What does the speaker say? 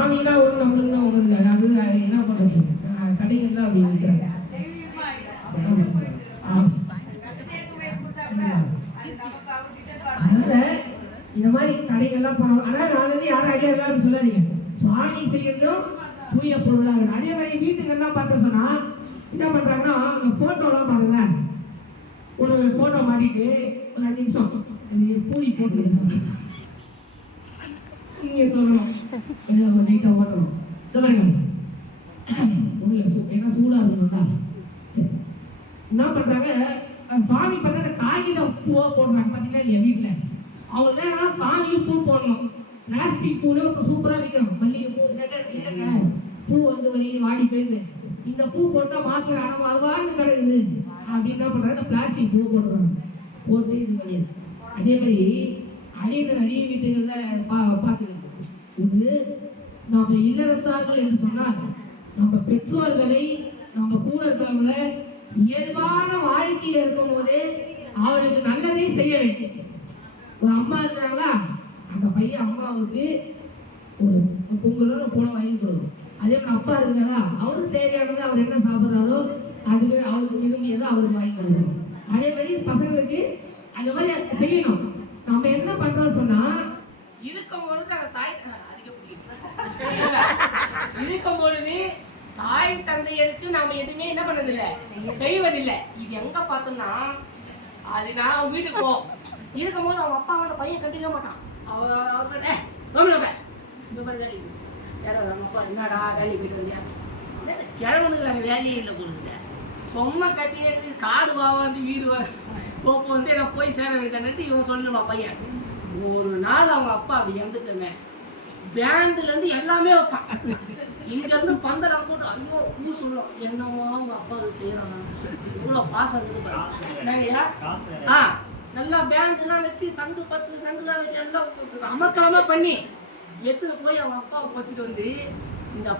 சாமிலாம் ஒன்று நம்மளுக்கு தான் ஒன்று இருக்காது. அது என்ன பண்ணுறது, கடைகள்லாம் அப்படி இருக்கிறாங்க. அதனால இந்த மாதிரி கடைகள்லாம் போனோம். ஆனால் நாளைக்கு யாரும் ஐடியா இல்லாமல் சொல்லாதீங்க. சுவாமி செய்யறதும் தூய பொருளாக இருக்கும். அதே மாதிரி வீட்டுக்கெல்லாம் பார்க்க சொன்னா என்ன பண்றாங்கன்னா, அந்த போட்டோலாம் பாருங்க, ஒரு போட்டோ மாட்டிட்டு ஒரு 5 நிமிஷம் பூரி போட்டுருக்காங்க. நீங்க சொல்லணும் லைட்டாக ஓட்டணும். இந்த பாருங்க ஏன்னா சூடா இருக்கணும்டா. என்ன பண்றாங்க, சாமி பண்ண காகிதம் பூவை போடுறாங்க பார்த்தீங்களா இல்லையா வீட்டில். அவங்க தான் சாமியும் பூ போடணும். பிளாஸ்டிக் பூனே சூப்பராக விற்கிறோம். மல்லிகை பூ இல்லைங்க, பூ வந்து வழி வாடி போயிடுது. இந்த பூ போட்டால் மாசம் ஆனால் அதுவான்னு கிடையாது அப்படின்னு என்ன பண்ணுறாங்க, பிளாஸ்டிக் பூ போடுறாங்க. போட்டு இது பண்ணிடுது. அதே மாதிரி நிறைய வீட்டுகளில் பார்த்துருக்கு. இது நம்ம இல்லறத்தார்கள் என்று சொன்னால் நம்ம பெற்றோர்களை நம்ம கூட இருக்கிறவங்கள இயல்பான வாழ்க்கையில் இருக்கும் போது அவர்களுக்கு நல்லதே செய்ய வேண்டும். ஒரு அம்மா இருக்கிறாங்களா, அந்த பையன் அம்மாவுக்கு ஒரு பொங்கலோட போன வாங்கி கொடுக்கணும். அதே மாதிரி அப்பா இருக்கிறாரா, அவருக்கு தேவையானது அவர் என்ன சாப்பிட்றாரோ அதுவே அவருக்கு விரும்பியதை அவருக்கு வாங்கி கொடுக்கணும். அதே மாதிரி பசங்களுக்கு அந்த மாதிரி செய்யணும். நம்ம என்ன பண்றோம் சொன்னா, இருக்கும் பொழுது அந்த தாய் இருக்கும் பொழுது தாய் தந்தையருக்கு நாம எதுவுமே என்ன பண்ணதில்லை, செய்வதில்லை. இது எங்க பார்த்தோம்னா, அது நான் வீட்டுக்கு போ இருக்கும் போது அவங்க அப்பா வந்து பையன் கண்டிக்க மாட்டான். அவர்கிட்ட இந்த மாதிரி வேலை யாரோ அவங்க அப்பா என்னடா வேலையை போயிட்டு வந்தியா, கிழவனுக்கு நாங்கள் வேலையே இல்லை கொடுக்குது. சும்மா கட்டி காடு வாவாந்து வீடு போப்போ வந்து நான் போய் சேர வேண்டியதானே இவன் சொல்லுவா பையன். ஒரு நாள் அவங்க அப்பா அப்படி இறந்துட்டோமே, பேண்டுலேருந்து எல்லாமே வைப்பான். இங்கேருந்து பந்தலாம் போட்டு ஐயோ ஊ சொல்லும், என்னவோ அவங்க அப்பா அதை செய்கிறாங்க, இவ்வளோ பாசம் இருக்குயா. நல்லா பேண்டெல்லாம் வச்சு சங்கு 10 சங்குலாம் வச்சு எல்லாம் அமக்கலமாக பண்ணி எடுத்துட்டு போய் அவங்க அப்பாவை வச்சுட்டு வந்து இந்த